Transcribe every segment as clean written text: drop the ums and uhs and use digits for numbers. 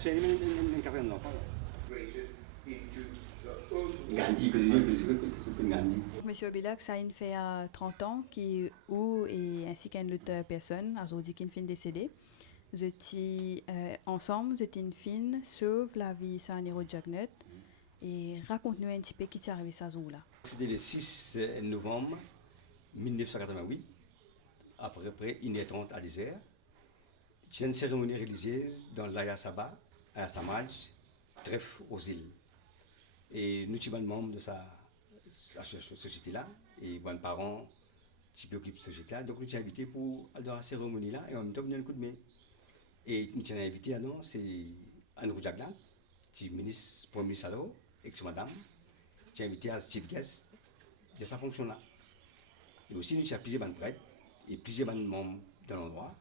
c'est une quatrième d'enfant. Monsieur Bilac, ça il fait 30 ans qui ou et ainsi qu'une autre personne, aujourd'hui qui est décédé. Vous étiez ensemble, vous étiez une fille, sauve la vie sur un héros de Jagnet. Et raconte-nous un petit peu qui t'est arrivé ça jour-là. C'était le 6 novembre 1988, après près 1h30 à 10h. J'ai une cérémonie religieuse dans l'Aya Saba, à Samaj, trèfle aux îles. Et nous sommes membres de cette société-là, et mes parents qui s'occupent de cette société-là. Donc nous sommes invités pour aller dans la cérémonie-là, et en même temps, nous avons un coup de main. Et nous sommes invités à nous, c'est Anne Roujaglan, qui est ministre, premier ministre alors, ex-madame, qui est invité à chief guest de sa fonction-là. Et aussi, nous avons plusieurs prêtres et plusieurs membres de l'endroit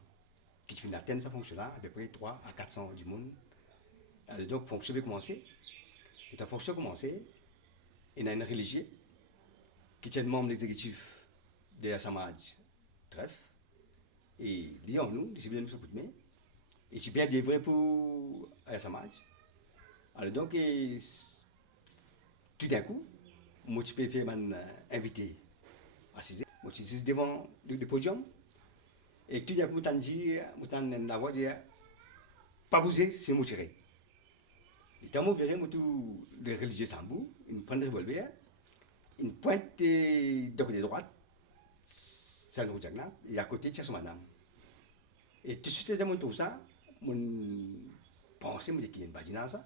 qui finissent d'atteindre sa fonction-là, à peu près 3 à 400 du monde. Alors, donc, la fonction va commencer. Et la fonction a commencé, il y a un religieux qui est membre de l'exécutif de la Samaj Trèfle. Et disons-nous, c'est bien nous coup de main. Et c'est bien des vrais pour la Samaj. Alors donc, tout d'un coup, moi je peux faire un invité à 6h. Moi je suis devant le podium. Et tout d'un coup, je t'en la voix dire, pas bouger, c'est moi tirer. Et quand je verrai tout le religieux Sambou, il prend le revolver, il pointe de côté droite, c'est un Roujaglan, et à côté, c'est son madame. Et tout de suite, je tout ça, je pensais qu'il y a une bagina ça.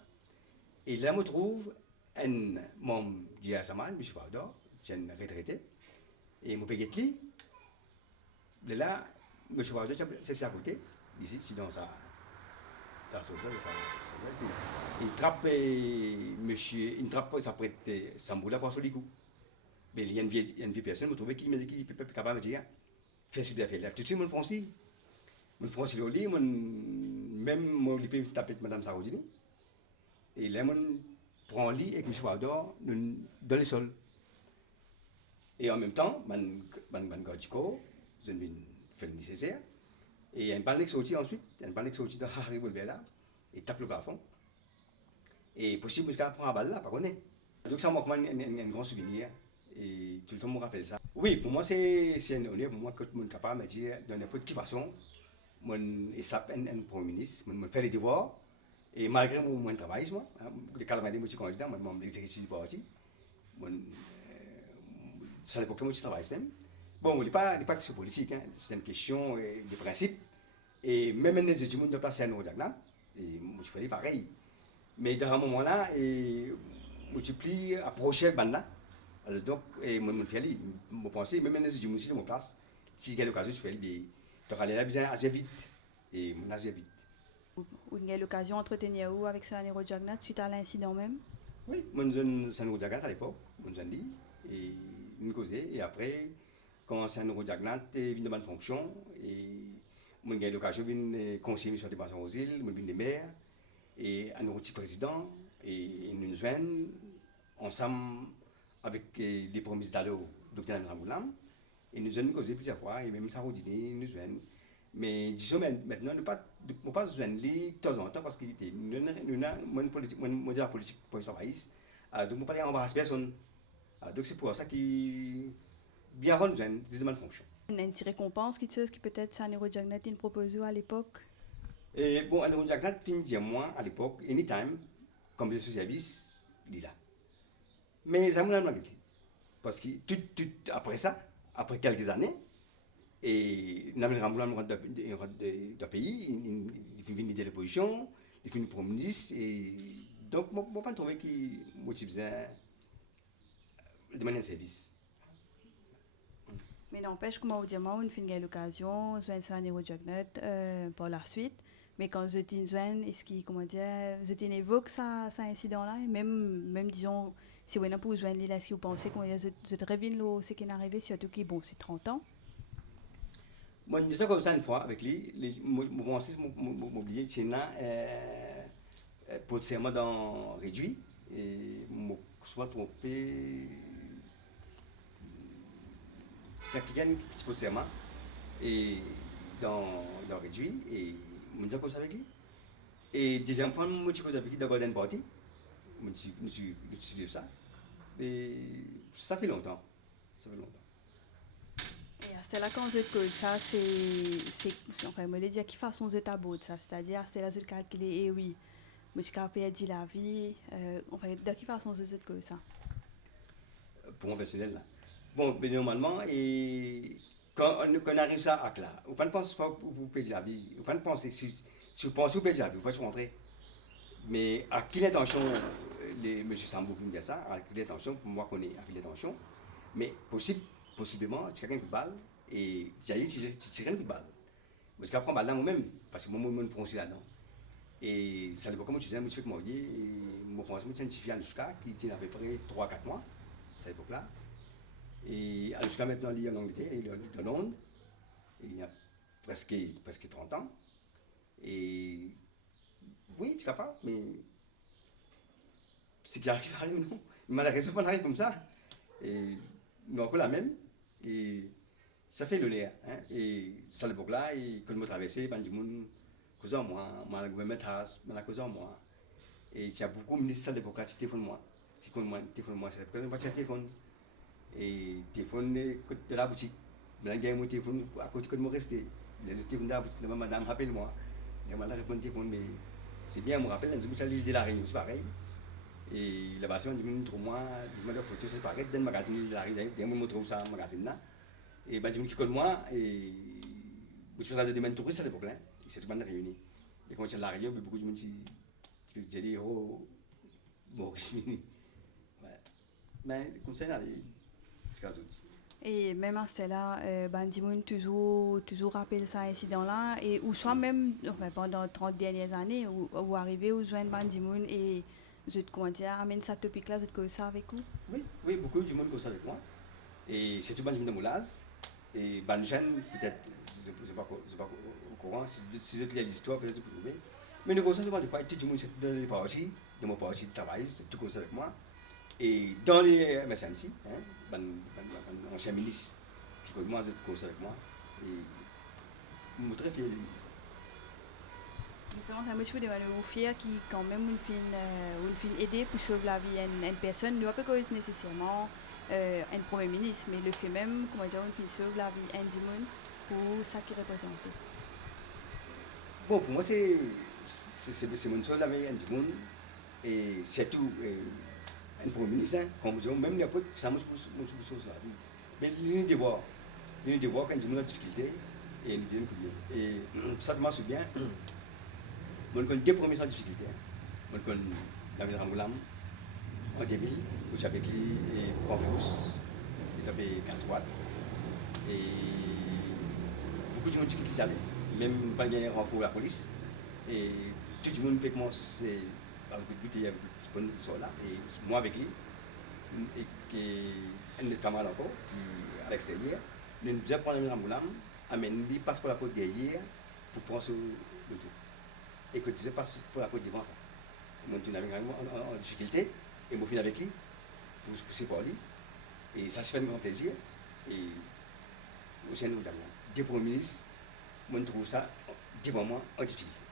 Et là, je trouve un membre du Samad, M. Fardor, qui est un retraité, et mon péguetli. De là, M. Fardor, c'est à côté, ici, c'est dans ça. Il trappe monsieur, il trappe sa prête Samboula pour les coups. Mais il y a une vieille personne, je trouvais qui m'a dit qu'il peut pas capable de dire, fais ce qu'il a fait là. Tout de suite, mon français au lit, même mon lit peut taper Madame Saroudini. Et là, mon prend le lit avec M. Fardor dans le sol. Et en même temps, man gardiko, je viens faire le nécessaire. Et il y a un balai qui sortit ensuite, il y a un balai qui sortit de Harry Volver là, et tape le plafond. Et possible, parce qu'elle prend la balle là, pas qu'on est. Donc ça m'a un grand souvenir, et tout le temps me rappelle ça. Oui, pour moi, c'est un honneur, pour moi, que tout le monde est capable de me dire, de n'importe quelle façon, je suis un premier ministre, je fais les devoirs, et malgré mon travail, moi, le calamité, je suis candidat, je suis l'exécutif du parti, c'est à l'époque où je travaille même. Bon, il n'est pas que question politique, hein. C'est une question de principe. Et même les étudiants de passer à nous, et je fais pareil. Mais dans un moment-là, je suis plus approché de là. Alors donc, je fais je pense, même les étudiants aussi de mon place, si j'ai l'occasion, je fais donc aller là bien assez vite. Et assez vite. Vous avez l'occasion d'entretenir vous avec Sanero Jagnat suite à l'incident même? Oui, mon jeune Sanero Jagnat à l'époque, mon jeune dit, et nous causait, et après, quand Sanero Jagnat est venu de bonne fonction, et moi j'ai eu l'occasion de conseiller sur la dépense aux îles, moi j'ai maire, et un petit président, et nous joignons ensemble avec les promesses d'Allo, Dr. Ramoulam, et nous avons causé plusieurs fois, et même Saroudini, nous joignons. Mais disons maintenant, nous ne pas joindre de temps en temps parce qu'il était. Nous avons une politique pour les travaillistes. Donc, nous ne pas embrasser personne. Donc, c'est pour ça qu'il bien rejoindre des bonnes fonctions. Une petite récompense qui peut-être Sanero Jagnat il proposait à l'époque? Et bon, Sanero Jagnat finit moi à l'époque, anytime, comme de service, il est là. Mais ça m'a dit. Parce que tout après ça, après quelques années, et nous avons rentré dans le pays, il finit de l'opposition, il finit pour ministre, et donc je ne pas trouver qu'il motivait de manière service. Mais n'empêche que moi, au diamant, on finit l'occasion, je suis un héros Jagnat par la suite. Mais quand je dis est-ce qu'il, comment dire, je évoque ça incident-là, et même disons, si vous n'avez pas besoin de l'île, est-ce que vous pensez qu'on je révine ce qui est arrivé, surtout que bon, c'est 30 ans? Moi, je dis ça comme ça une fois avec lui, mon français, m'oublier, c'est là, pour le serment dans réduit, et je suis trompé, c'est quelqu'un qui se pose serment, et dans réduit, et je dis comme ça avec lui. Et deuxième fois, je suis avec lui dans Golden Party. Je suis ça. Et ça fait longtemps. Ça fait longtemps. Et c'est là quand vous que ça, enfin, me dire qui façon vous tabou ça, c'est-à-dire c'est là vous calculer, et oui, je suis perdu la vie, enfin, de qui façon vous que ça? Pour mon personnel, là. Bon, mais normalement, et quand on arrive ça à là, vous ne pensez pas pour vous payer la vie. Vous ne pensez, si vous pensez vous payer la vie, vous ne pouvez pas rentrer. Mais à quelle intention, M. Sambou qui me dit ça, à quelle intention, pour moi, qu'on est à quelle intention, mais possiblement, tu as quelqu'un qui balle, et j'ai dit, tu tires un coup de balle. Parce qu'après, on balle là moi-même, parce que moi, je me prononce là-dedans. Et ça dépend comment tu disais, je suis marié, et je pense que je suis scientifique à Anushka, qui tient à peu près 3-4 mois, à cette époque-là. Et Anushka maintenant, il est en Angleterre, il est de Londres, et il y a presque 30 ans. Et oui, c'est capable, mais c'est qui arrive ou non. Malheureusement, on arrive comme ça. Et nous avons la même. Et ça fait l'honneur. Hein. Et à l'époque là, et quand je traversais, ben, du monde, cause en moi, le gouvernement a cause en moi. Et il y a beaucoup de ministres à l'époque là qui téléphonent moi. Qui téléphonent moi, c'est l'époque là, téléphone. Et téléphone de la boutique. Maintenant, il y a mon téléphone à côté de moi resté. Les autres téléphones de la boutique, madame, rappelle-moi. Et moi, je réponds téléphone, mais c'est bien, je me rappelle, dans l'île de la Réunion, c'est pareil. Et là-bas, on dit, montre moi, je me dis, photo, c'est pareil, dans le magazine de la Réunion, je me montre ça, le magazine là. Et ben, je me dis, qui moi, et je suis allé de demain touriste à l'époque là, et c'est tout le monde réuni. Et quand je suis à la Réunion, beaucoup de gens j'ai dit, oh, Maurice Mini. Mais, comme ça, c'est ce que Et même à ce là, Bandimoun toujours rappelle ça incident-là, et ou soit même enfin, pendant 30 dernières années, où arrivé où joindre Bandimoun et je comment dire, amène ça topic-là, je te ça avec vous? Oui, beaucoup de monde comme ça avec moi. Et c'est tout le monde de Moulaz. Et Banjan, peut-être, je ne suis pas au courant, si je lis l'histoire, peut-être je peux trouver. Mais nous, ça, c'est des fois, tout le monde c'est dans les parties, dans mon parti de travail, c'est tout comme ça avec moi. Et dans les MSMC, hein, ancien milice qui connaît moi, c'est comme ça avec moi. Et je suis très fier de lui. Justement, c'est un monsieur de fier qui, quand même, une fin aider pour sauver la vie d'une personne, ne va pas nécessairement un premier ministre, mais le fait même, comment dire, une fin sauve la vie d'un monde pour ça qui représente. Bon, pour moi, c'est mon seul ami du monde. Et surtout, un premier ministre, hein, comme je dis, même il n'y a pas de ça, mais l'une des voix quand il y a une difficulté, et il dit un coup de main. Et ça, je m'en souviens, je connais deux premiers sans difficulté. Je connais David Ramboulam, en début, où j'avais lui et Pamplemousse, il avait 15 watts. Et beaucoup de gens qui quittent jamais, même pas gagner un renfort de la police. Et tout le monde peut commencer avec une bouteille, avec une bonne là. Et moi avec lui, et un autre camarade encore, qui est à l'extérieur, nous avons pris le Ramboulam, amène lui, passe pour la porte derrière pour prendre sur le tour. Et que tu passe pour la porte devant ça. Moi, je suis en difficulté, et je suis avec lui, pour pousser par lui. Et ça se fait un grand plaisir. Et au sein de nous, des premiers ministres, moi, je trouve ça devant moi en difficulté.